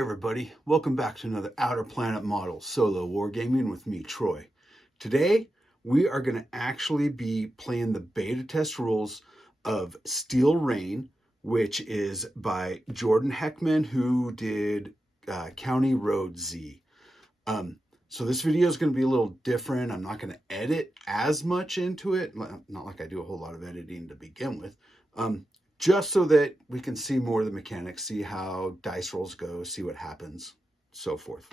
everybody, welcome back to another Outer Planet Model solo wargaming with me, Troy. Today we are going to actually be playing the beta test rules of Steel Rain, which is by Jordan Heckman, who did County Road Z. So this video is going to be a little different. I'm not going to edit as much into it, not like I do a whole lot of editing to begin with. Just so that we can see more of the mechanics, see how dice rolls go, see what happens, so forth.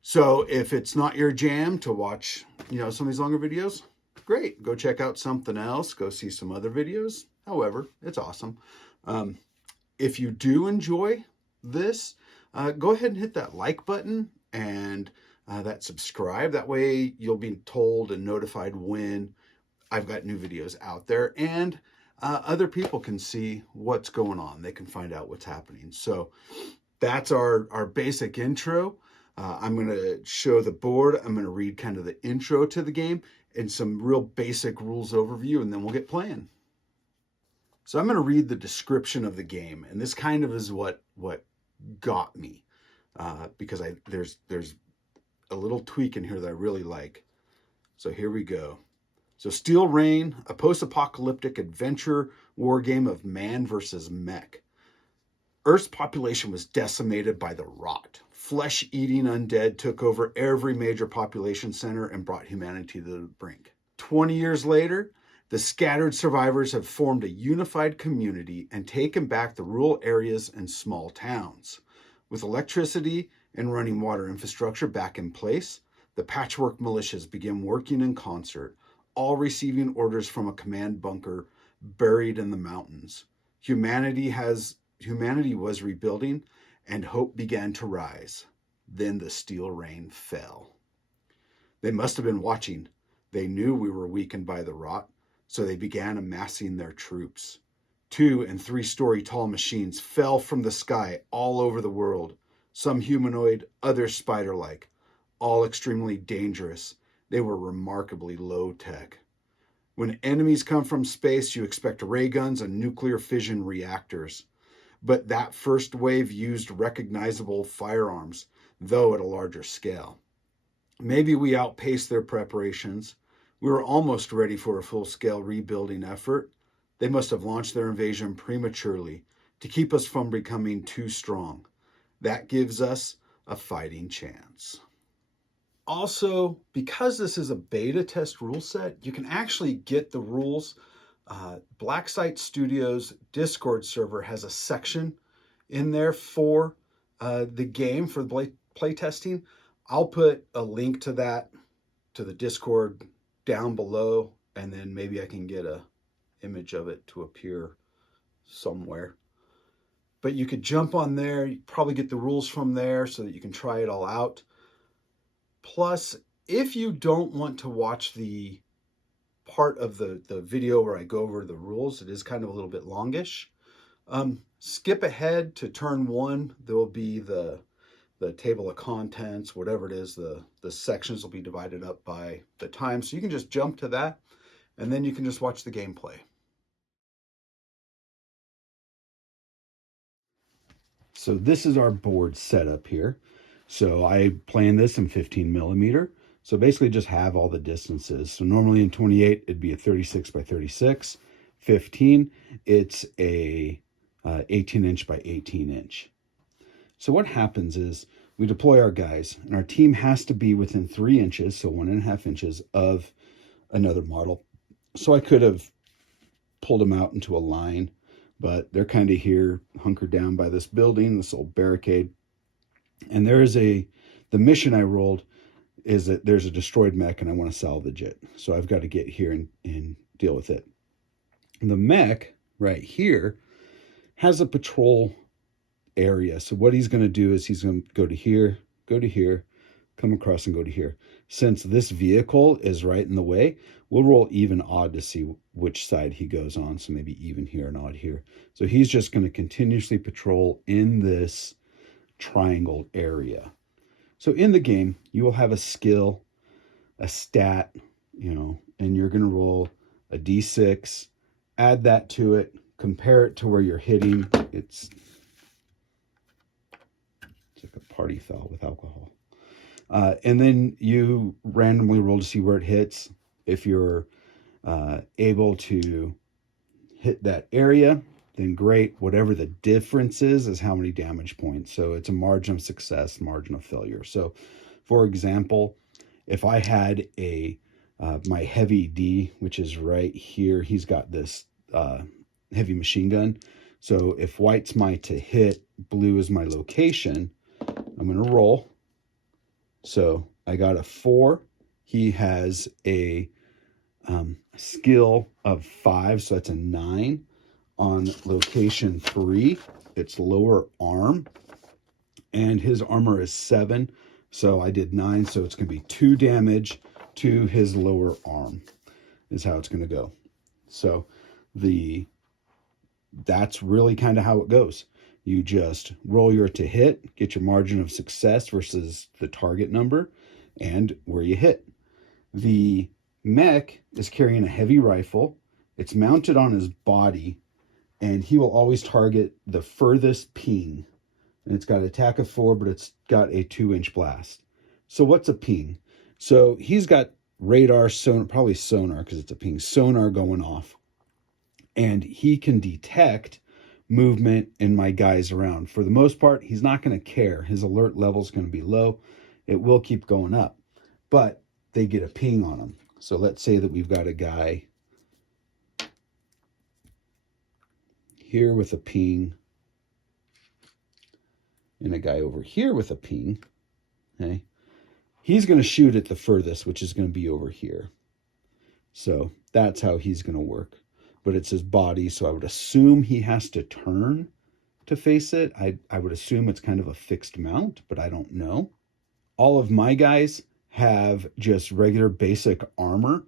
So if it's not your jam to watch, some of these longer videos, great. Go check out something else. Go see some other videos. However, it's awesome. If you do enjoy this, go ahead and hit that like button and that subscribe. That way you'll be told and notified when I've got new videos out there, and other people can see what's going on. They can find out what's happening. So that's our basic intro. I'm going to show the board. I'm going to read kind of the intro to the game and some real basic rules overview, and then we'll get playing. So I'm going to read the description of the game, and this kind of is what got me, because there's a little tweak in here that I really like. So here we go. So Steel Rain, a post-apocalyptic adventure war game of man versus mech. Earth's population was decimated by the rot. Flesh-eating undead took over every major population center and brought humanity to the brink. 20 years later, the scattered survivors have formed a unified community and taken back the rural areas and small towns. With electricity and running water infrastructure back in place, the patchwork militias begin working in concert, all receiving orders from a command bunker buried in the mountains. Humanity was rebuilding, and hope began to rise. Then the Steel Rain fell. They must have been watching. They knew we were weakened by the rot, so they began amassing their troops. 2- and 3-story tall machines fell from the sky all over the world, some humanoid, others spider-like, all extremely dangerous. They were remarkably low-tech. When enemies come from space, you expect ray guns and nuclear fission reactors. But that first wave used recognizable firearms, though at a larger scale. Maybe we outpaced their preparations. We were almost ready for a full-scale rebuilding effort. They must have launched their invasion prematurely to keep us from becoming too strong. That gives us a fighting chance. Also, because this is a beta test rule set, you can actually get the rules. Blacksite Studios Discord server has a section in there for the game, for the play testing. I'll put a link to that, to the Discord, down below, and then maybe I can get a image of it to appear somewhere. But you could jump on there, you probably get the rules from there so that you can try it all out. Plus, if you don't want to watch the part of the video where I go over the rules, it is kind of a little bit longish. Skip ahead to turn 1. There will be the table of contents, whatever it is, the sections will be divided up by the time. So you can just jump to that, and then you can just watch the gameplay. So this is our board setup here. So I plan this in 15 millimeter. So basically just have all the distances. So normally in 28, it'd be a 36 by 36. 15, it's a 18 inch by 18 inch. So what happens is we deploy our guys, and our team has to be within 3 inches, so 1.5 inches of another model. So I could have pulled them out into a line, but they're kind of here, hunkered down by this building, this old barricade. And there is the mission I rolled is that there's a destroyed mech and I want to salvage it. So I've got to get here and deal with it. And the mech right here has a patrol area. So what he's going to do is he's going to go to here, come across and go to here. Since this vehicle is right in the way, we'll roll even odd to see which side he goes on. So maybe even here and odd here. So he's just going to continuously patrol in this triangle area. So in the game, you will have a skill, a stat, and you're going to roll a d6, add that to it, compare it to where you're hitting. It's party foul with alcohol. And then you randomly roll to see where it hits. If you're able to hit that area, then great. Whatever the difference is how many damage points. So it's a margin of success, margin of failure. So for example, if I had my heavy D, which is right here, he's got this heavy machine gun. So if white's my to hit, blue is my location, I'm going to roll. So I got a 4. He has a skill of 5, so that's a 9. On location 3, it's lower arm, and his armor is 7, so I did 9, so it's going to be 2 damage to his lower arm is how it's going to go. So that's really kind of how it goes. You just roll your to hit, get your margin of success versus the target number, and where you hit. The mech is carrying a heavy rifle. It's mounted on his body, and he will always target the furthest ping. And it's got an attack of 4, but it's got a 2-inch blast. So what's a ping? So he's got radar, sonar, probably sonar because it's a ping, sonar going off. And he can detect movement in my guys around. For the most part, he's not going to care. His alert level is going to be low. It will keep going up, but they get a ping on him. So let's say that we've got a guy here with a ping and a guy over here with a ping. Okay, he's going to shoot at the furthest, which is going to be over here. So that's how he's going to work. But it's his body, so I would assume he has to turn to face it. I would assume it's kind of a fixed mount, but I don't know. All of my guys have just regular basic armor,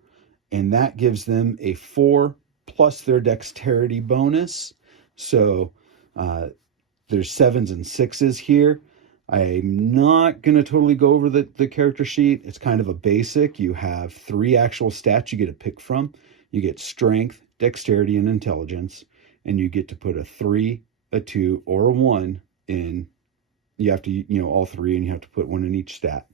and that gives them a 4 plus their dexterity bonus. So there's 7s and 6s here. I'm not going to totally go over the character sheet. It's kind of a basic. You have 3 actual stats you get to pick from. You get strength, dexterity, and intelligence, and you get to put a 3, a 2, or a 1 in. You have to, all 3, and you have to put 1 in each stat.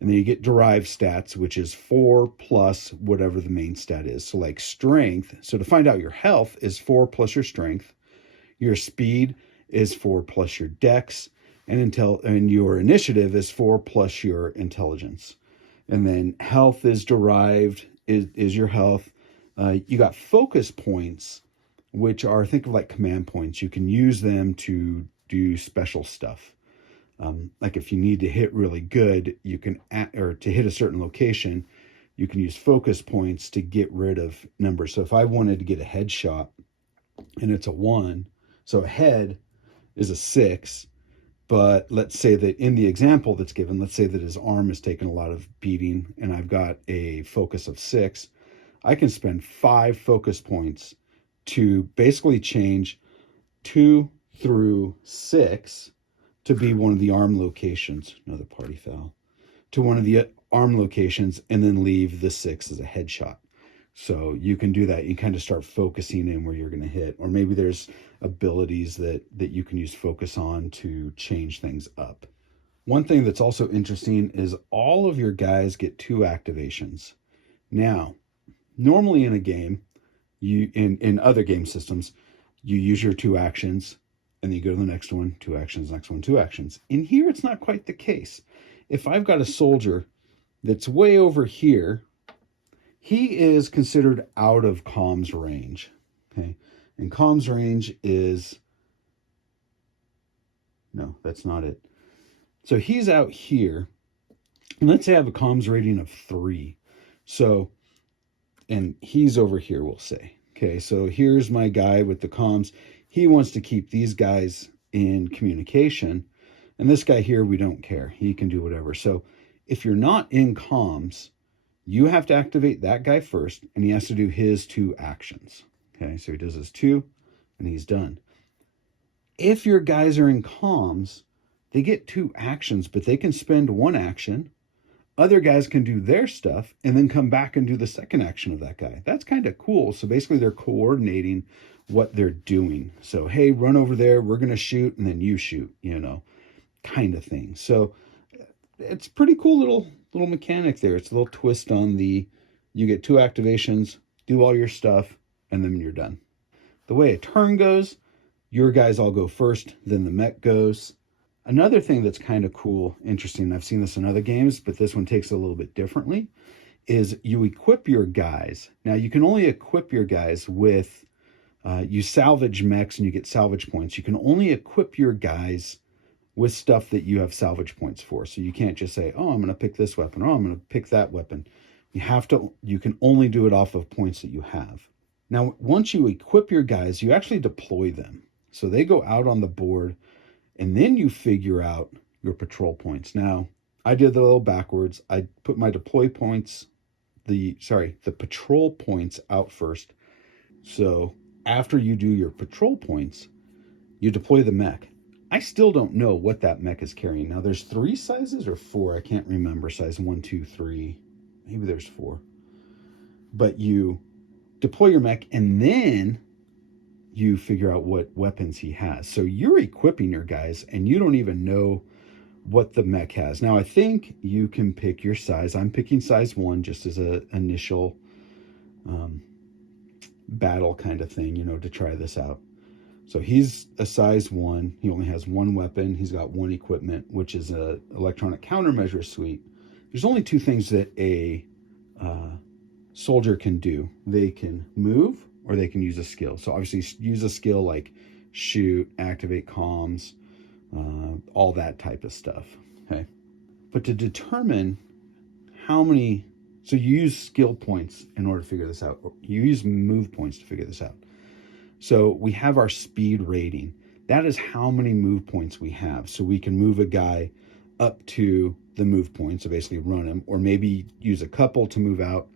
And then you get derived stats, which is 4 plus whatever the main stat is. So like strength. So to find out your health is 4 plus your strength. Your speed is 4 plus your dex. And your initiative is 4 plus your intelligence. And then health is derived, is your health. You got focus points, which are, think of like command points. You can use them to do special stuff. Like if you need to hit really good, you can, or to hit a certain location, you can use focus points to get rid of numbers. So if I wanted to get a headshot and it's a 1, so a head is a 6, but let's say that in the example that's given, let's say that his arm has taken a lot of beating and I've got a focus of 6, I can spend 5 focus points to basically change 2 through 6 to be one of the arm locations, another party foul, to one of the arm locations, and then leave the 6 as a headshot. So you can do that. You kind of start focusing in where you're going to hit, or maybe there's abilities that you can use focus on to change things up. One thing that's also interesting is all of your guys get 2 activations. Now, normally in a game, in other game systems, you use your 2 actions, and then you go to the next one, 2 actions, next one, 2 actions. In here, it's not quite the case. If I've got a soldier that's way over here, he is considered out of comms range. Okay, and comms range is, no, that's not it. So he's out here, and let's say I have a comms rating of 3. So, and he's over here, we'll say. Okay, so here's my guy with the comms. He wants to keep these guys in communication. And this guy here, we don't care. He can do whatever. So if you're not in comms, you have to activate that guy first, and he has to do his 2 actions. Okay, so he does his 2, and he's done. If your guys are in comms, they get 2 actions, but they can spend 1 action. Other guys can do their stuff and then come back and do the second action of that guy. That's kind of cool. So basically they're coordinating what they're doing. So, hey, run over there. We're going to shoot, and then you shoot, kind of thing. So it's pretty cool little mechanic there. It's a little twist on the, you get 2 activations, do all your stuff, and then you're done. The way a turn goes, your guys all go first, then the mech goes. Another thing that's kind of cool, interesting, I've seen this in other games, but this one takes it a little bit differently, is you equip your guys. Now, you can only equip your guys with, you salvage mechs and you get salvage points. You can only equip your guys with stuff that you have salvage points for. So you can't just say, oh, I'm going to pick this weapon, or oh, I'm going to pick that weapon. You can only do it off of points that you have. Now, once you equip your guys, you actually deploy them. So they go out on the board, and then you figure out your patrol points. Now, I did it a little backwards. I put my deploy points, the patrol points out first. So after you do your patrol points, you deploy the mech. I still don't know what that mech is carrying. Now, there's 3 sizes or 4. I can't remember. Size 1, 2, 3. Maybe there's 4. But you deploy your mech, and then you figure out what weapons he has. So you're equipping your guys, and you don't even know what the mech has. Now, I think you can pick your size. I'm picking size 1 just as an initial battle kind of thing, to try this out. So he's a size 1. He only has 1 weapon. He's got 1 equipment, which is a electronic countermeasure suite. There's only 2 things that a soldier can do. They can move, or they can use a skill. So obviously use a skill like shoot, activate comms, all that type of stuff. Okay. But to determine how many, so you use skill points in order to figure this out. You use move points to figure this out. So we have our speed rating. That is how many move points we have. So we can move a guy up to the move point, so basically run him, or maybe use a couple to move out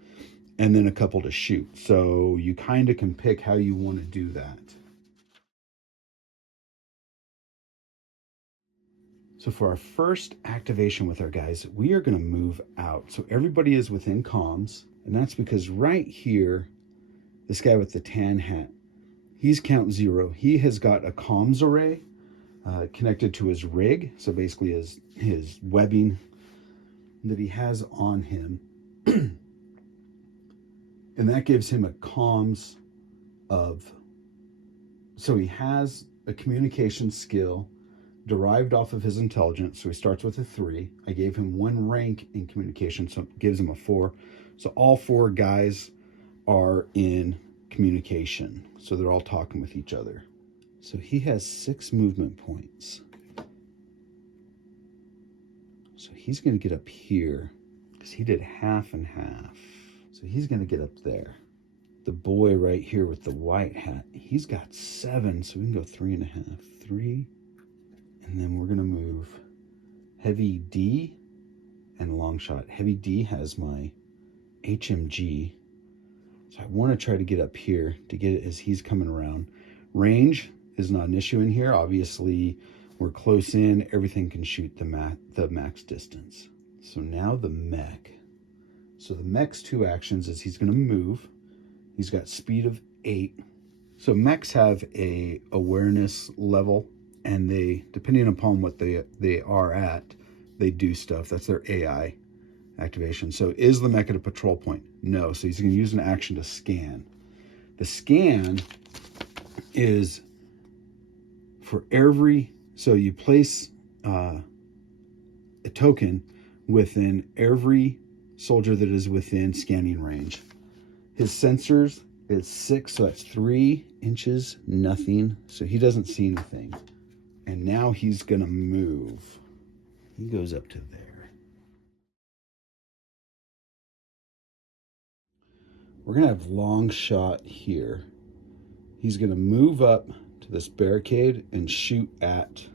and then a couple to shoot. So you kind of can pick how you want to do that. So for our first activation with our guys, we are going to move out. So everybody is within comms, and that's because right here, this guy with the tan hat, he's count 0. He has got a comms array connected to his rig. So basically his webbing that he has on him. And that gives him a comms of, so he has a communication skill derived off of his intelligence. So he starts with a 3. I gave him 1 rank in communication, so it gives him a 4. So all 4 guys are in communication. So they're all talking with each other. So he has 6 movement points. So he's going to get up here because he did half and half. So he's going to get up there. The boy right here with the white hat, he's got 7. So we can go 3.5. 3. And then we're going to move heavy D and long shot. Heavy D has my HMG. So I want to try to get up here to get it as he's coming around. Range is not an issue in here. Obviously, we're close in. Everything can shoot the max distance. So now the mech. So the mech's 2 actions is he's going to move. He's got speed of 8. So mechs have a awareness level, and they, depending upon what they are at, they do stuff. That's their AI activation. So is the mech at a patrol point? No. So he's going to use an action to scan. The scan is for every, so you place a token within every soldier that is within scanning range. His sensors is 6, so that's 3 inches, nothing. So he doesn't see anything. And now he's going to move. He goes up to there. We're going to have long shot here. He's going to move up to this barricade and shoot at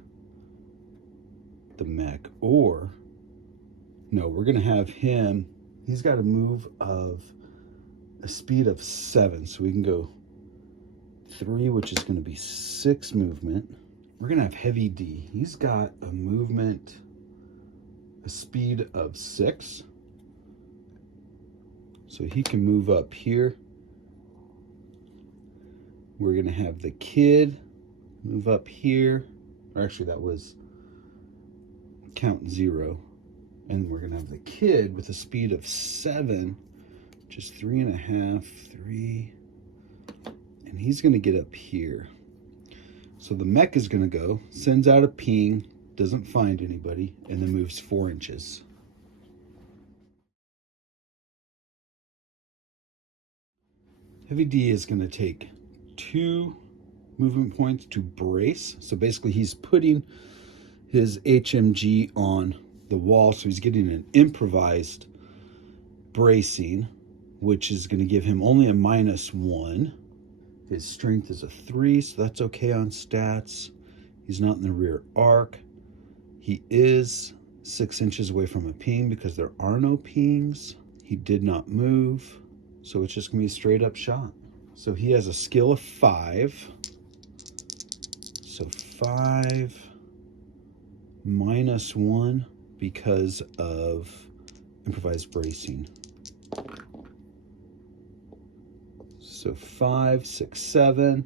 the mech. Or, no, we're going to have him, he's got a move of a speed of 7. So we can go 3, which is going to be 6 movement. We're going to have heavy D. He's got a movement, a speed of 6. So he can move up here. We're going to have the kid move up here. Or actually, that was count 0. And we're going to have the kid with a speed of 7, just 3.5, 3. And he's going to get up here. So the mech is going to go, sends out a ping, doesn't find anybody, and then moves 4 inches. Heavy D is going to take 2 movement points to brace. So basically he's putting his HMG on the wall, so he's getting an improvised bracing, which is going to give him only a -1. His strength is a 3, so that's okay on stats. He's not in the rear arc. He is 6 inches away from a ping because there are no pings. He did not move, so it's just going to be a straight up shot. So he has a skill of 5. So 5 -1 because of improvised bracing. So 5, 6, 7,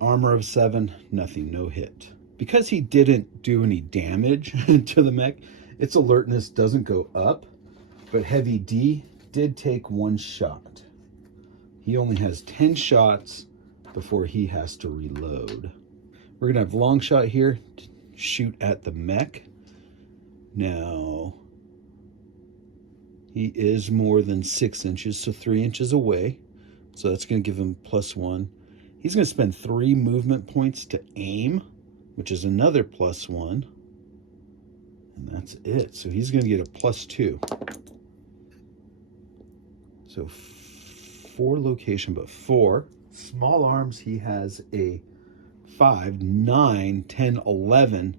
armor of 7, nothing, no hit. Because he didn't do any damage to the mech, its alertness doesn't go up, but Heavy D did take 1 shot. He only has 10 shots before he has to reload. We're gonna have long shot here to shoot at the mech. Now, he is more than 6 inches, so 3 inches away. So that's going to give him +1. He's going to spend 3 movement points to aim, which is another +1. And that's it. So he's going to get a +2. So 4 location, but 4. Small arms, he has a 5, 9, 10, 11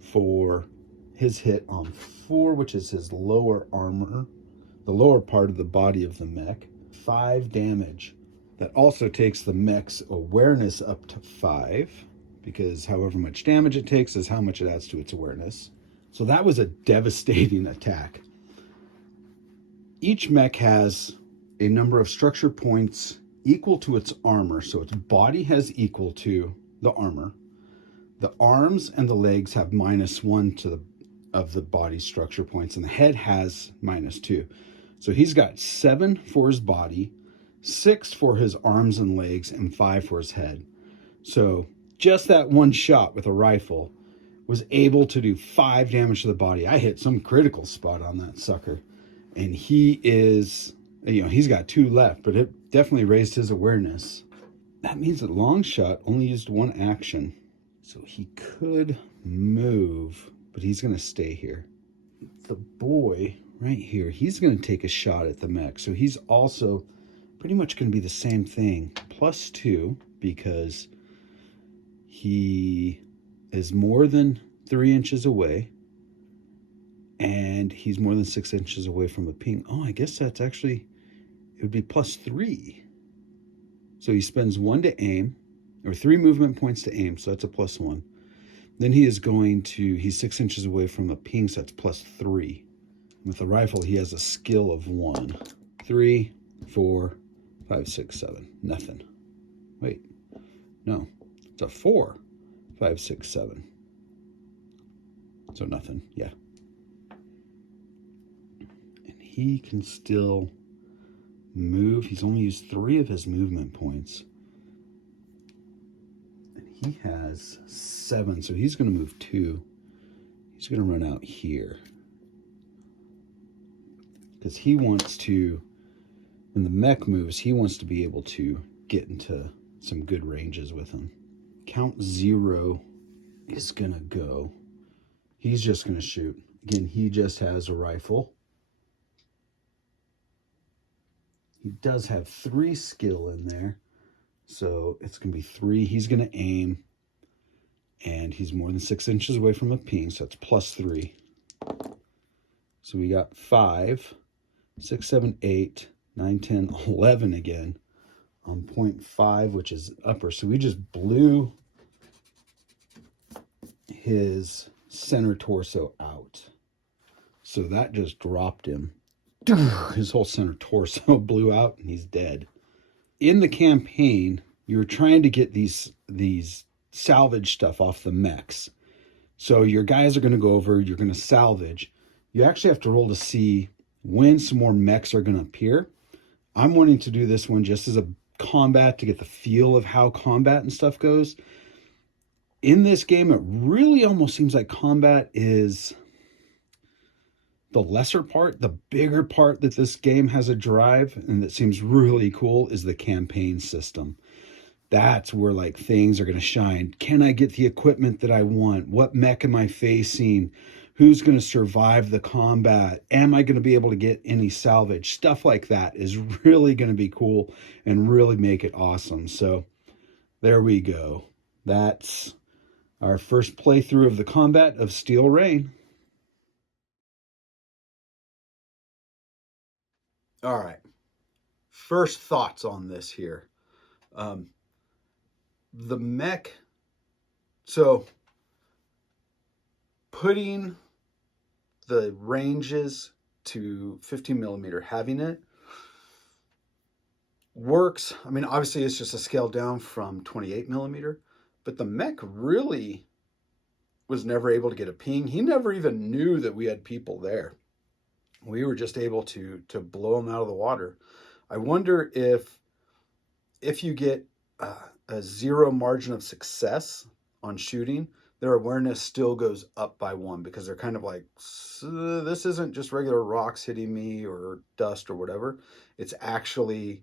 for his hit on 4, which is his lower armor, the lower part of the body of the mech. 5 damage. That also takes the mech's awareness up to 5, because however much damage it takes is how much it adds to its awareness. So that was a devastating attack. Each mech has a number of structure points equal to its armor, so its body has equal to the armor. The arms and the legs have -1 to of the body structure points, and the head has -2. So he's got 7 for his body, 6 for his arms and legs, and 5 for his head. So just that 1 shot with a rifle was able to do 5 damage to the body. I hit some critical spot on that sucker. And he is, he's got 2 left, but it definitely raised his awareness. That means that long shot only used 1 action. So he could move, but he's going to stay here. The boy right here, he's going to take a shot at the mech. So he's also pretty much going to be the same thing, +2, because he is more than 3 inches away, and he's more than 6 inches away from a ping. Oh, I guess that's actually, it would be +3. So he spends 1 to aim, or 3 movement points to aim, so that's a +1. Then he is going to, he's 6 inches away from a ping, so that's +3. With a rifle, he has a skill of 1. 3, 4, 5, 6, 7. Nothing. Wait. No. It's a 4, 5, 6, 7. So nothing. Yeah. And he can still move. He's only used 3 of his movement points. And he has 7. So he's going to move 2. He's going to run out here. Because he wants to, when the mech moves, he wants to be able to get into some good ranges with him. Count 0 is going to go. He's just going to shoot. Again, he just has a rifle. He does have 3 skill in there. So it's going to be 3. He's going to aim. And he's more than 6 inches away from a ping, so it's +3. So we got 5, 6, 7, 8, 9, 10, 11 again on 0.5, which is upper. So we just blew his center torso out. So that just dropped him. His whole center torso blew out and he's dead. In the campaign, you're trying to get these salvage stuff off the mechs. So your guys are going to go over, you're going to salvage. You actually have to roll to see when some more mechs are going to appear. I'm wanting to do this one just as a combat to get the feel of how combat and stuff goes. In this game, it really almost seems like combat is the lesser part. The bigger part that this game has a drive and that seems really cool is the campaign system. That's where like things are going to shine. Can I get the equipment that I want? What mech am I facing? Who's going to survive the combat? Am I going to be able to get any salvage? Stuff like that is really going to be cool and really make it awesome. So there we go. That's our first playthrough of the combat of Steel Rain. All right. First thoughts on this here. The mech, so putting the ranges to 15 millimeter, having it works. I mean, obviously it's just a scale down from 28 millimeter, but the mech really was never able to get a ping. He never even knew that we had people there. We were just able to blow him out of the water. I wonder if you get a zero margin of success on shooting, their awareness still goes up by 1 because they're kind of like, this isn't just regular rocks hitting me or dust or whatever. It's actually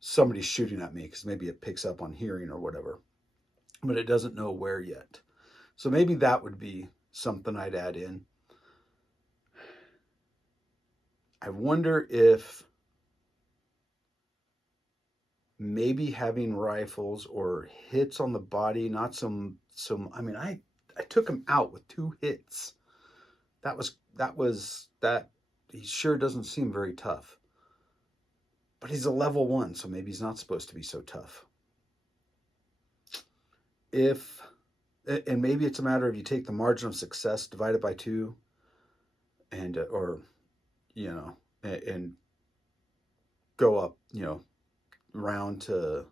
somebody shooting at me because maybe it picks up on hearing or whatever, but it doesn't know where yet. So maybe that would be something I'd add in. I wonder if maybe having rifles or hits on the body, not some I mean, I took him out with 2 hits. That he sure doesn't seem very tough. But he's a level 1, so maybe he's not supposed to be so tough. And maybe it's a matter of you take the margin of success, divide it by 2, and or you know, and go up, round to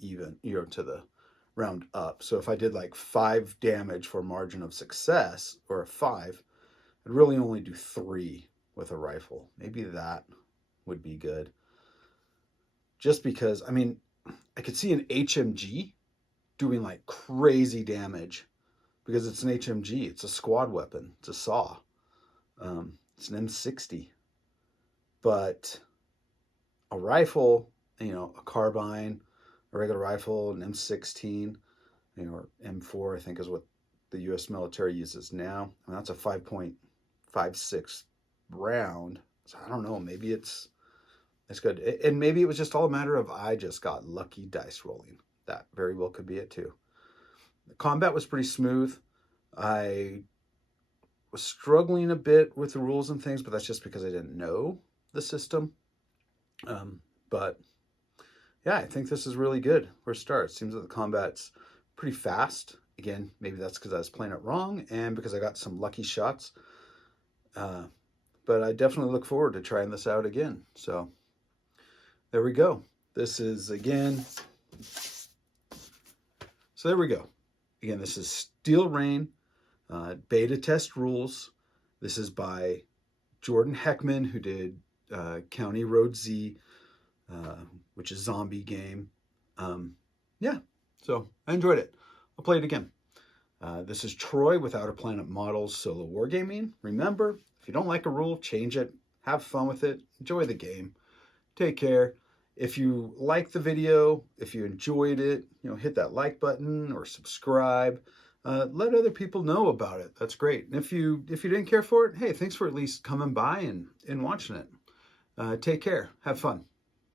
even, to the round up. So if I did like 5 damage for margin of success, or a 5, I'd really only do 3 with a rifle. Maybe that would be good. Just because, I mean, I could see an HMG doing like crazy damage because it's an HMG. It's a squad weapon. It's a saw. It's an M60. But a rifle, a carbine, a regular rifle, an M16, or M4, I think is what the U.S. military uses now. And that's a 5.56 round. So I don't know, maybe it's good. And maybe it was just all a matter of I just got lucky dice rolling. That very well could be it too. The combat was pretty smooth. I was struggling a bit with the rules and things, but that's just because I didn't know the system. But yeah, I think this is really good for a start. It seems that the combat's pretty fast. Again, maybe that's because I was playing it wrong and because I got some lucky shots. But I definitely look forward to trying this out again. So there we go. This is, again, so there we go. Again, this is Steel Rain, beta test rules. This is by Jordan Heckman, who did County Road Z, which is a zombie game. Yeah, so I enjoyed it. I'll play it again. This is Troy with Outer Planet Models Solo Wargaming. Remember, if you don't like a rule, change it. Have fun with it. Enjoy the game. Take care. If you like the video, if you enjoyed it, hit that like button or subscribe. Let other people know about it. That's great. And if you didn't care for it, hey, thanks for at least coming by and watching it. Take care. Have fun.